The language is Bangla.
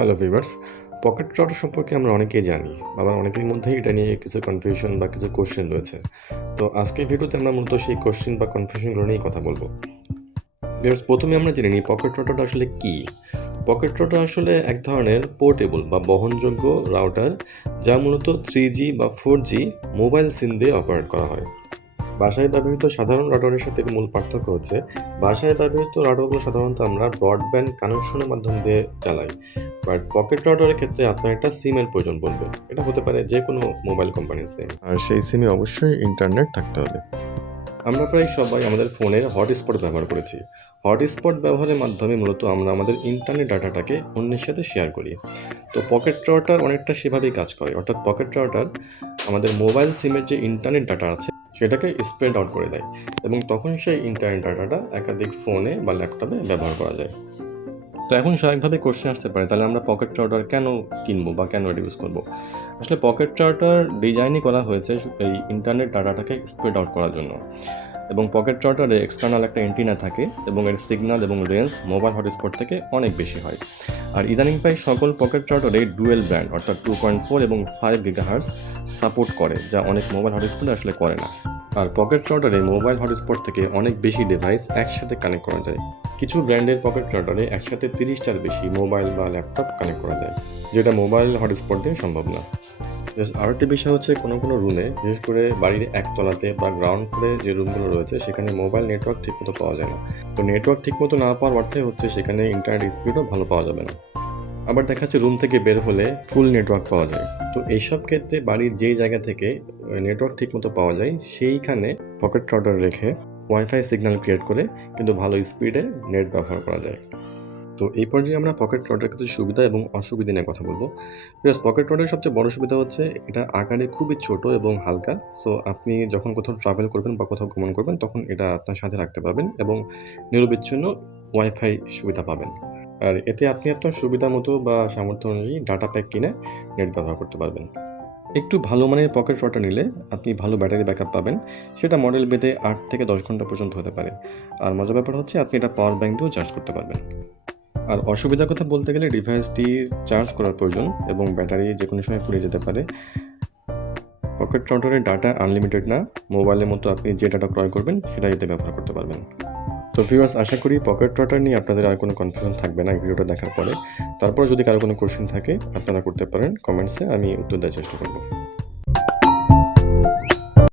হ্যালো ভিভার্স পকেট রাউটার সম্পর্কে আমরা অনেকেই জানি, আবার অনেকের মধ্যেই এটা নিয়ে কিছু কনফিউশন বা কিছু কোশ্চেন রয়েছে। তো আজকের ভিডিওতে আমরা মূলত সেই কোশ্চেন বা কনফিউশনগুলো নিয়েই কথা বলব। ভিভার্স প্রথমে আমরা জেনে নিই পকেট রাউটারটা আসলে কি? পকেট রাউটার আসলে এক ধরনের পোর্টেবল বা বহনযোগ্য রাউটার যা মূলত থ্রি বা ফোর জি মোবাইল সিম দিয়ে অপারেট করা হয়। বাসায় ব্যবহৃত সাধারণ রাউটারের সাথে মূল পার্থক্য হচ্ছে, বাসায় ব্যবহৃত রাউটারগুলো সাধারণত আমরা ব্রডব্যান্ড কানেকশনের মাধ্যম দিয়ে চালাই। বাট পকেট রাউটারের ক্ষেত্রে আপনার একটা সিমের প্রয়োজন পড়বে। এটা হতে পারে যে কোনো মোবাইল কোম্পানির সিম আর সেই সিমে অবশ্যই ইন্টারনেট থাকতে হবে। আমরা প্রায় সবাই আমাদের ফোনের হটস্পট ব্যবহার করেছি। হটস্পট ব্যবহারের মাধ্যমে মূলত আমরা আমাদের ইন্টারনেট ডাটাটাকে অন্যের সাথে শেয়ার করি। তো পকেট রাউটার অনেকটা সেভাবেই কাজ করে। অর্থাৎ পকেট রাউটার আমাদের মোবাইল সিমের যে ইন্টারনেট ডাটা আছে সেটাকে স্প্রেড আউট করে দেয় এবং তখন সেই ইন্টারনেট ডাটাটা একাধিক ফোনে বা ল্যাপটপে ব্যবহার করা যায়। তো এখন স্বাভাবিকভাবে কোশ্চেন আসতে পারে, তাহলে আমরা পকেট চার্টার কেন কিনবো বা কেন এটা ইউজ করব? আসলে পকেট চার্টার ডিজাইনই করা হয়েছে এই ইন্টারনেট ডাটাটাকে স্প্রেড আউট করার জন্য। এবং পকেট রাউটারে এক্সটার্নাল একটা এন্টিনা থাকে এবং এর সিগন্যাল এবং রেঞ্জ মোবাইল হটস্পট থেকে অনেক বেশি হয়। আর ইদানিং প্রায় সকল পকেট রাউটারে ডুয়েল ব্র্যান্ড অর্থাৎ টু পয়েন্ট ফোর এবং ফাইভ গিগাহার্স সাপোর্ট করে, যা অনেক মোবাইল হটস্পটে আসলে করে না। আর পকেট রাউটারে মোবাইল হটস্পট থেকে অনেক বেশি ডিভাইস একসাথে কানেক্ট করা যায়। কিছু ব্র্যান্ডের পকেট রাউটারে একসাথে তিরিশটার বেশি মোবাইল বা ল্যাপটপ কানেক্ট করা যায়, যেটা মোবাইল হটস্পট দিয়ে সম্ভব না। জাস্ট আরেকটি বিষয় হচ্ছে কোনো কোনো রুমে বিশেষ করে বাড়ির একতলাতে বা গ্রাউন্ড ফ্লোরে যে রুমগুলো রয়েছে, সেখানে মোবাইল নেটওয়ার্ক ঠিকমতো পাওয়া যায় না। তো নেটওয়ার্ক ঠিকমতো না পাওয়ার অর্থে হচ্ছে সেখানে ইন্টারনেট স্পিডও ভালো পাওয়া যাবে না। আবার দেখা যাচ্ছে রুম থেকে বের হলে ফুল নেটওয়ার্ক পাওয়া যায়। তো এইসব ক্ষেত্রে বাড়ির যেই জায়গা থেকে নেটওয়ার্ক ঠিকমতো পাওয়া যায়, সেইখানে পকেট রাউটার রেখে ওয়াইফাই সিগন্যাল ক্রিয়েট করে কিন্তু ভালো স্পিডে নেট ব্যবহার করা যায়। তো এই পর্যায়ে আমরা পকেট রাউটার কিছু সুবিধা এবং অসুবিধা নিয়ে কথা বলব। বিকজ পকেট রাউটারের সবচেয়ে বড় সুবিধা হচ্ছে, এটা আকারে খুবই ছোট এবং হালকা। সো আপনি যখন কোথাও ট্রাভেল করবেন বা কোথাও ভ্রমণ করবেন, তখন এটা আপনার সাথে রাখতে পারবেন এবং নিরবিচ্ছিন্ন ওয়াইফাই সুবিধা পাবেন। আর এতে আপনি আপনার সুবিধা মতো বা সামর্থ্য অনুযায়ী ডাটা প্যাক কিনে নেট ব্যবহার করতে পারবেন। একটু ভালো মানের পকেট রাউটার নিলে আপনি ভালো ব্যাটারি ব্যাকআপ পাবেন। সেটা মডেল বেঁধে আট থেকে দশ ঘণ্টা পর্যন্ত হতে পারে। আর মজার ব্যাপার হচ্ছে, আপনি এটা পাওয়ার ব্যাঙ্ক দিয়েও চার্জ করতে পারবেন। আর অসুবিধার কথা বলতে গেলে ডিভাইসটি চার্জ করার প্রয়োজন এবং ব্যাটারি যে কোনো সময় ফুরিয়ে যেতে পারে। পকেট রাউটারের ডাটা আনলিমিটেড না মোবাইলের মতো আপনি যে ডাটা ক্রয় করবেন সেটা এতে ব্যবহার করতে পারবেন। তো ভিউয়ার্স আশা করি পকেট রাউটার নিয়ে আপনাদের আর কোনো কনফিউশন থাকবে না এই ভিডিওটা দেখার পরে। তারপর যদি কারও কোনো কোশ্চেন থাকে, আপনারা করতে পারেন কমেন্টসে আমি উত্তর দেওয়ার চেষ্টা করব।